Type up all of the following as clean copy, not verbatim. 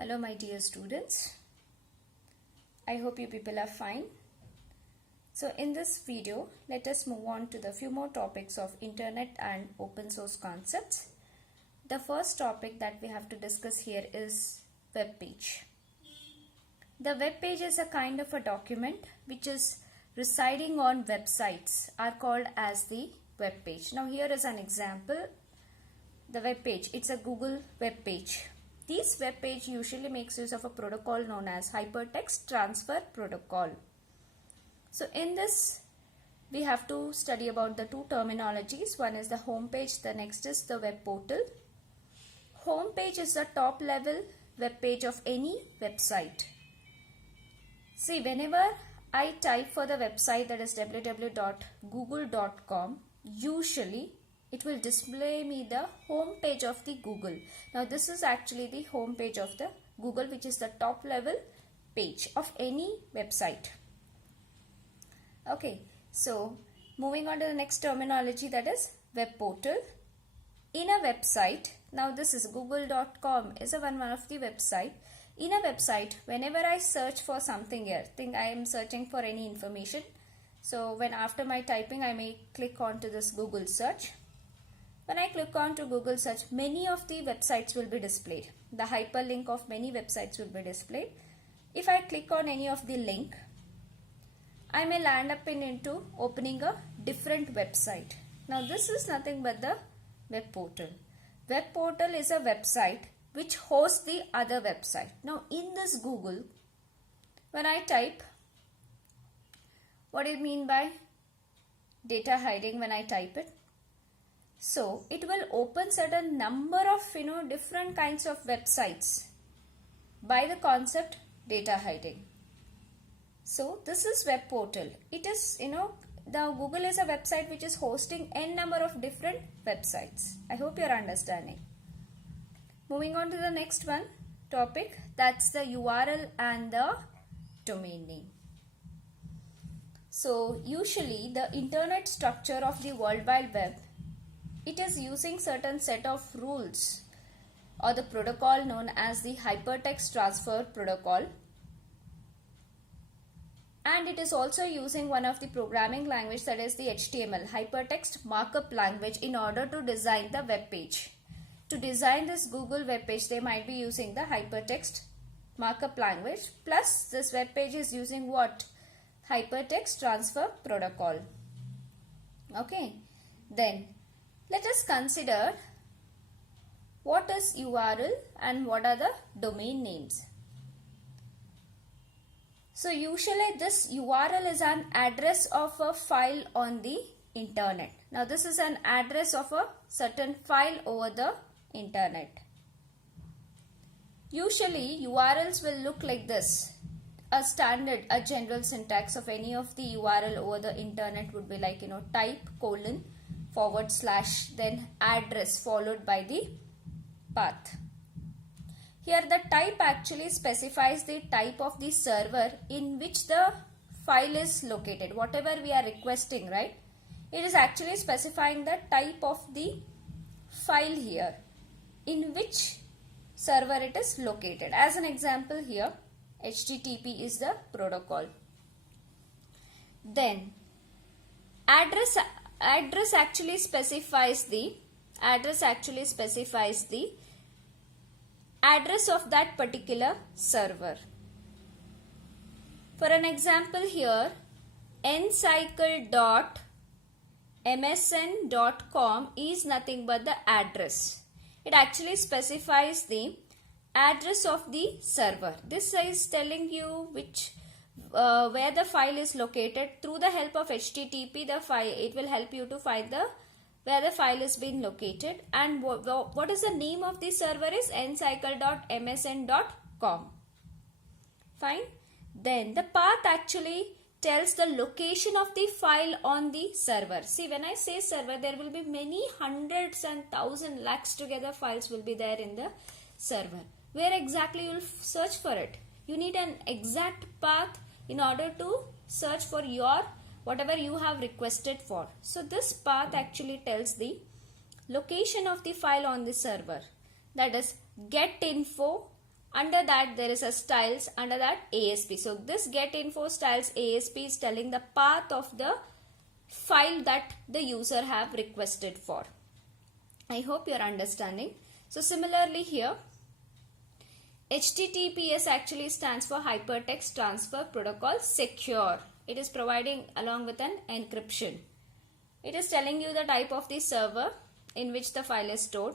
Hello my dear students, I hope you people are fine. So in this video, let us move on to the few more topics of internet and open source concepts. The first topic that we have to discuss here is web page. The web page is a kind of a document which is residing on websites are called as the web page. Now here is an example. The web page, it's a Google web page. This web page usually makes use of a protocol known as Hypertext Transfer Protocol. So in this, we have to study about the two terminologies. One is the home page, the next is the web portal. Home page is the top level web page of any website. See, whenever I type for the website, that is www.google.com, usually it will display me the home page of the Google. Now this is actually the home page of the Google, which is the top level page of any website. Okay, so moving on to the next terminology, that is web portal. In a website, now this is google.com is one of the website. In a website, whenever I search for something here, think I am searching for any information. So when after my typing, I may click on to this Google search. When I click on to Google search, many of the websites will be displayed. The hyperlink of many websites will be displayed. If I click on any of the link, I may land up into opening a different website. Now this is nothing but the web portal. Web portal is a website which hosts the other website. Now in this Google, when I type, what do you mean by data hiding when I type it? So it will open certain number of different kinds of websites by the concept data hiding. So this is web portal. It is the Google is a website which is hosting n number of different websites. I hope you are understanding. Moving on to the next one topic, that's the URL and the domain name. So usually the internet structure of the World Wide Web, it is using certain set of rules or the protocol known as the Hypertext Transfer Protocol, and it is also using one of the programming language, that is the HTML, Hypertext Markup Language, in order to design the web page. To design this Google web page, they might be using the Hypertext Markup Language, plus this web page is using what? Hypertext Transfer Protocol. Okay, then let us consider what is URL and what are the domain names. So usually this URL is an address of a file on the internet. Now this is an address of a certain file over the internet. Usually URLs will look like this. A standard, a general syntax of any of the URL over the internet would be like type : / then address followed by the path. Here the type actually specifies the type of the server in which the file is located. Whatever we are requesting, right? It is actually specifying the type of the file here, in which server it is located. As an example here, HTTP is the protocol. Then address actually specifies the address of that particular server. For an example here, ncycle.msn.com is nothing but the address. It actually specifies the address of the server. This is telling you which where the file is located. Through the help of HTTP, the file, it will help you to find the where the file is being located, and what is the name of the server is ncycle.msn.com. Fine. Then the path actually tells the location of the file on the server. See, when I say server, there will be many hundreds and thousands, lakhs together files will be there in the server. Where exactly you will search for it? You need an exact path in order to search for your whatever you have requested for. So this path actually tells the location of the file on the server. That is getinfo Under that there is a styles, under that ASP. So this get info styles ASP is telling the path of the file that the user have requested for. I hope you are understanding. So similarly here, HTTPS actually stands for Hypertext Transfer Protocol Secure. It is providing along with an encryption. It is telling you the type of the server in which the file is stored.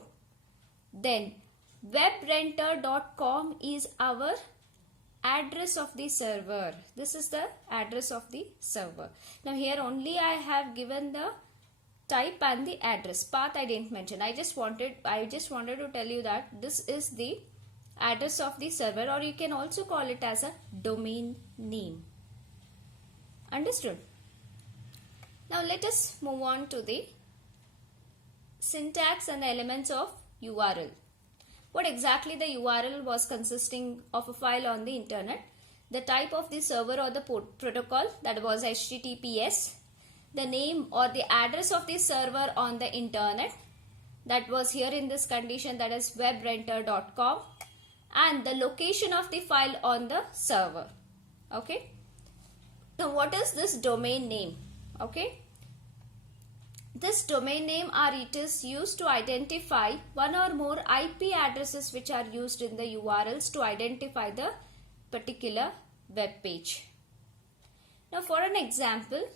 Then webrenter.com is our address of the server. This is the address of the server. Now here only I have given the type and the address. Path I didn't mention. I just wanted to tell you that this is the address of the server, or you can also call it as a domain name. Understood? Now let us move on to the syntax and the elements of URL. What exactly the URL was consisting of a file on the internet, the type of the server or the protocol, that was HTTPS, the name or the address of the server on the internet, that was here in this condition, that is webrenter.com, and the location of the file on the server. Okay. Now what is this domain name? Okay. This domain name, or it is used to identify one or more IP addresses which are used in the URLs to identify the particular web page. Now for an example,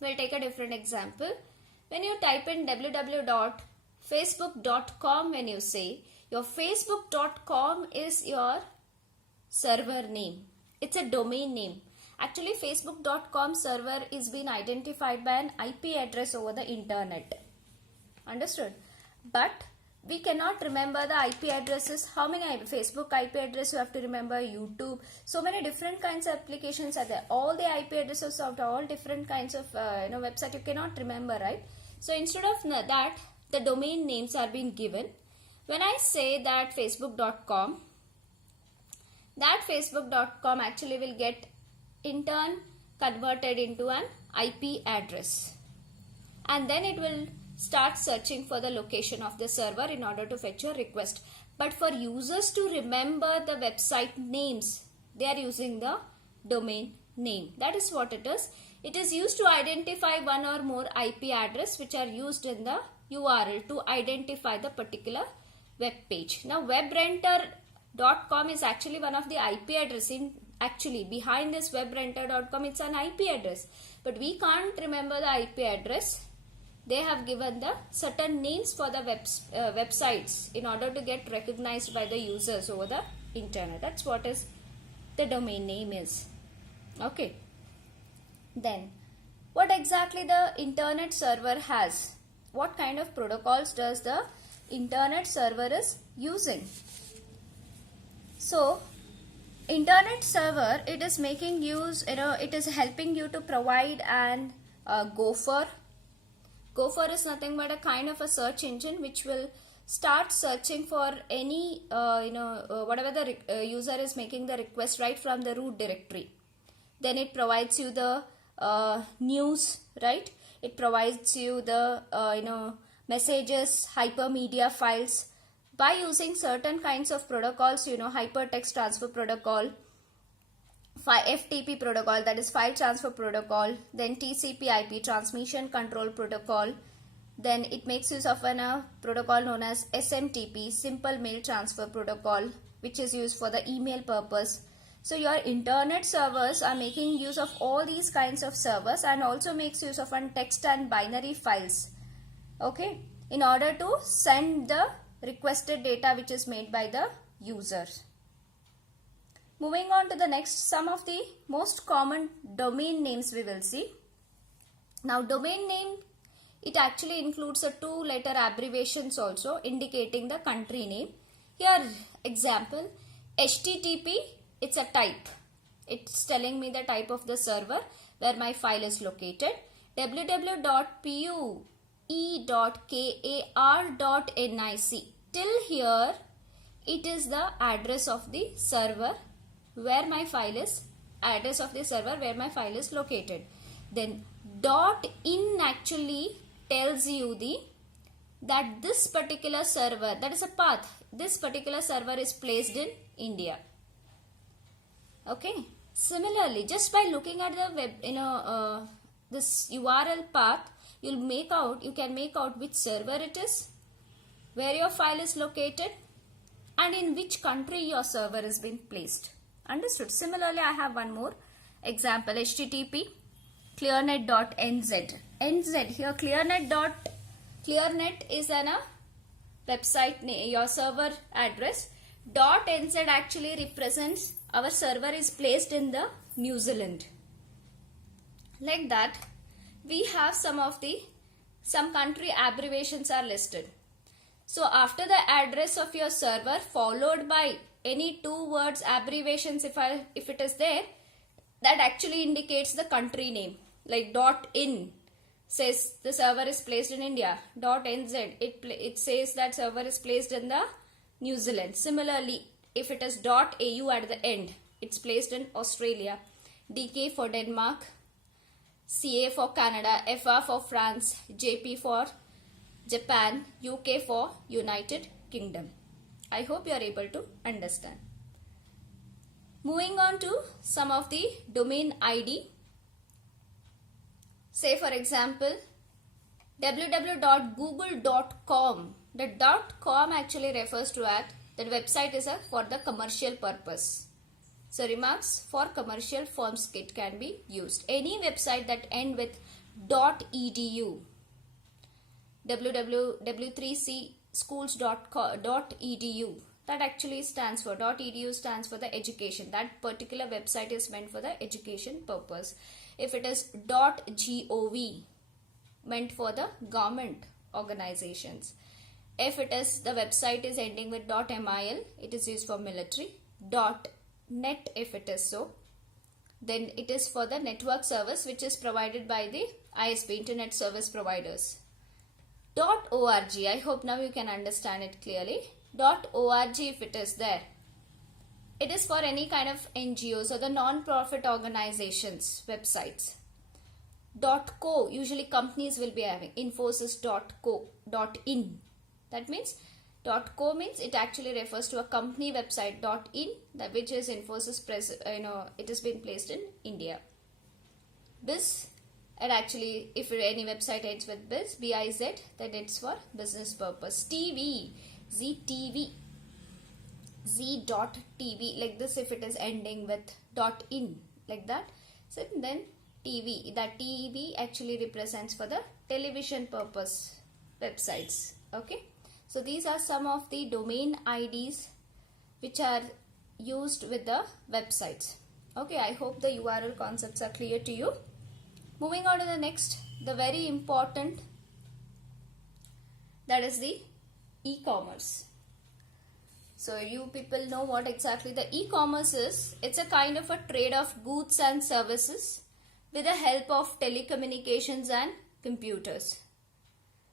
we'll take a different example. When you type in www.facebook.com, when you say, your facebook.com is your server name. It's a domain name. Actually, facebook.com server is being identified by an IP address over the internet. Understood? But we cannot remember the IP addresses. How many Facebook IP address you have to remember? YouTube. So many different kinds of applications are there. All the IP addresses of all different kinds of website you cannot remember, right? So instead of that, the domain names are being given. When I say that facebook.com, that facebook.com actually will get in turn converted into an IP address, and then it will start searching for the location of the server in order to fetch your request. But for users to remember the website names, they are using the domain name. That is what it is. It is used to identify one or more IP address which are used in the URL to identify the particular web page. Now webrenter.com is actually one of the IP address. Actually behind this webrenter.com, it's an IP address, but we can't remember the IP address. They have given the certain names for the websites in order to get recognized by the users over the internet. That's what is the domain name is. Okay. Then what exactly the internet server has? What kind of protocols does the internet server is using? So internet server, it is making use, it is helping you to provide an Gopher. Gopher is nothing but a kind of a search engine which will start searching for any whatever the user is making the request right from the root directory. Then it provides you the news, right? It provides you the messages, hypermedia files. By using certain kinds of protocols, hypertext transfer protocol, FTP protocol, that is file transfer protocol, then TCP/IP transmission control protocol, then it makes use of a protocol known as SMTP, simple mail transfer protocol, which is used for the email purpose. So your internet servers are making use of all these kinds of servers, and also makes use of text and binary files, okay, in order to send the requested data which is made by the users. Moving on to the next, some of the most common domain names we will see. Now domain name, it actually includes a 2-letter abbreviations also indicating the country name. Here example, HTTP, it's a type. It's telling me the type of the server where my file is located. www.pue.kar.nic. Till here, it is the address of the server where my file is, located. Then .in actually tells you that this particular server, that is a path. this particular server is placed in India. Okay. Similarly, just by looking at the web, this URL path, you can make out which server it is, where your file is located, and in which country your server is being placed. Understood? Similarly, I have one more example, HTTP clearnet.nz. NZ here, clearnet is a website name, your server address. .nz actually represents our server is placed in the New Zealand. Like that, we have some country abbreviations are listed. So after the address of your server followed by any 2 words abbreviations, if it is there, that actually indicates the country name. Like .in says the server is placed in India. .nz it says that server is placed in the New Zealand. Similarly, if it is .au at the end, it's placed in Australia. DK for Denmark, CA for Canada, FR for France, JP for Japan, UK for United Kingdom. I hope you are able to understand. Moving on to some of the domain ID. Say for example, www.google.com. The .com actually refers to that website is for the commercial purpose. So remarks, for commercial firms it can be used. Any website that end with .edu, www.3cschools.edu, that actually stands for .edu stands for the education. That particular website is meant for the education purpose. If it is .gov, meant for the government organizations. If it is the website is ending with .mil, it is used for military. .net if it is so, then it is for the network service which is provided by the ISP, internet service providers. .org, I hope now you can understand it clearly. .org if it is there, it is for any kind of NGOs or the non-profit organizations websites. .co, usually companies will be having. Infosys.co, .in. That means .co means it actually refers to a company website. .in, that which is Infosys it has been placed in India. Biz, and actually if any website ends with biz, biz, then it's for business purpose. TV, ztv, z.tv, like this if it is ending with .in, like that. So then TV, that TV actually represents for the television purpose websites. Okay. So these are some of the domain IDs which are used with the websites. Okay, I hope the URL concepts are clear to you. Moving on to the next, the very important, that is the e-commerce. So you people know what exactly the e-commerce is. It's a kind of a trade of goods and services with the help of telecommunications and computers.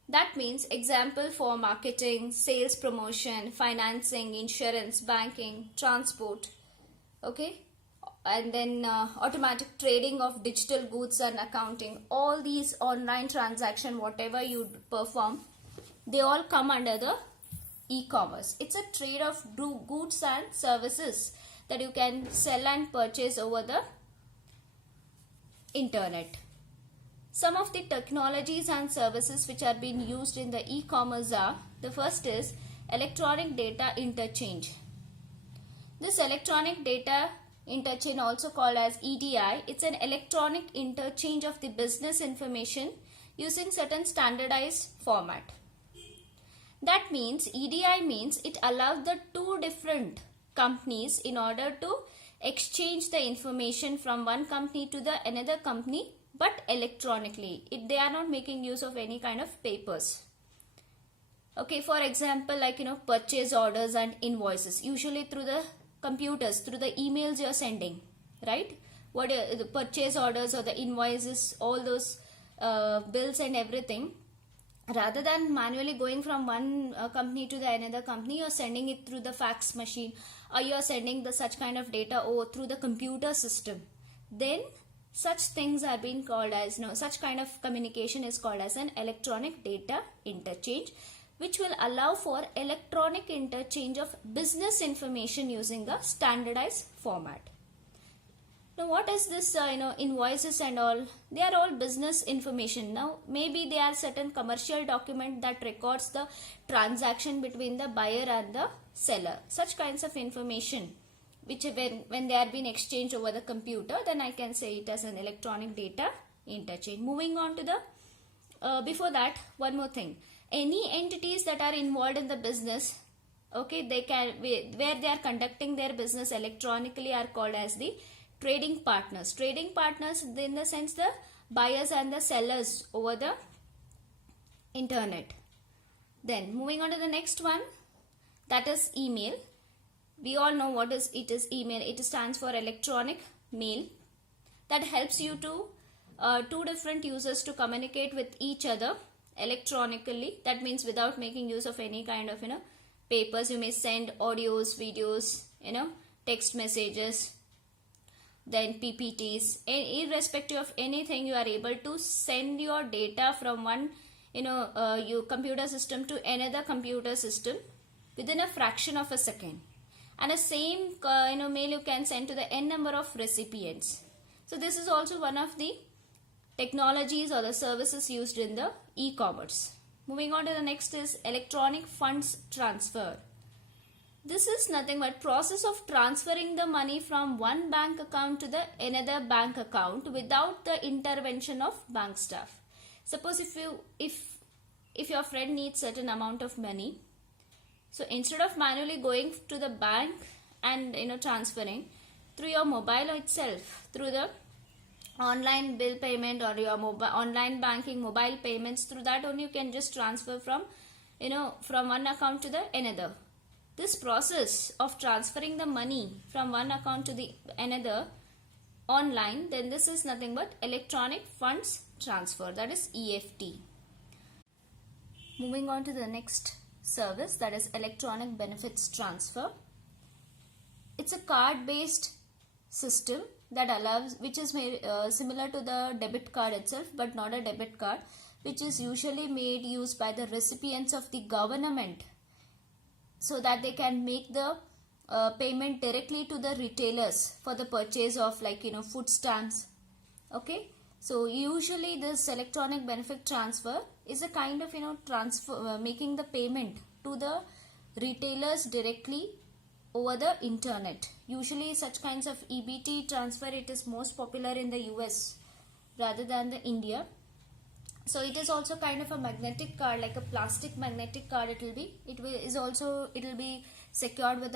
That means example for marketing, sales promotion, financing, insurance, banking, transport, okay, and then automatic trading of digital goods and accounting. All these online transaction, whatever you perform, they all come under the e-commerce. It's a trade of goods and services that you can sell and purchase over the internet. Some of the technologies and services which are being used in the e-commerce are, the first is electronic data interchange. This electronic data interchange, also called as EDI, it's an electronic interchange of the business information using certain standardized format. That means EDI means it allows the 2 different companies in order to exchange the information from one company to the another company, but electronically. They are not making use of any kind of papers. Okay, for example, like purchase orders and invoices, usually through the computers, through the emails you are sending, right? What the purchase orders or the invoices, all those bills and everything, rather than manually going from one company to the another company, you are sending it through the fax machine, or you are sending the such kind of data through the computer system. Then such things are being called as, such kind of communication is called as an electronic data interchange, which will allow for electronic interchange of business information using a standardized format. Now what is this invoices and all? They are all business information. Now maybe they are certain commercial document that records the transaction between the buyer and the seller. Such kinds of information which when they are being exchanged over the computer, then I can say it as an electronic data interchange. Moving on to the before that, one more thing. Any entities that are involved in the business, okay, they can where they are conducting their business electronically are called as the trading partners. Trading partners in the sense the buyers and the sellers over the internet. Then moving on to the next one, that is email. We all know what is it is email. It stands for electronic mail that helps you to two different users to communicate with each other electronically. That means without making use of any kind of papers. You may send audios, videos, text messages, then PPTs, and irrespective of anything, you are able to send your data from one your computer system to another computer system within a fraction of a second. And the same mail you can send to the n number of recipients. So this is also one of the technologies or the services used in the e-commerce. Moving on to the next is electronic funds transfer. This is nothing but process of transferring the money from one bank account to the another bank account without the intervention of bank staff. Suppose if your friend needs certain amount of money, so instead of manually going to the bank and transferring through your mobile itself, through the online bill payment or your online banking mobile payments, through that only you can just transfer from one account to the another. This process of transferring the money from one account to the another online, then this is nothing but electronic funds transfer, that is EFT. Moving on to the next service, that is electronic benefits transfer. It's a card based system that allows, which is similar to the debit card itself, but not a debit card, which is usually made used by the recipients of the government, so that they can make the payment directly to the retailers for the purchase of food stamps. Okay, so usually this electronic benefit transfer is a kind of transfer making the payment to the retailers directly over the internet. Usually such kinds of EBT transfer, it is most popular in the US rather than the India. So it is also kind of a magnetic card, like a plastic magnetic card. It will be secured with a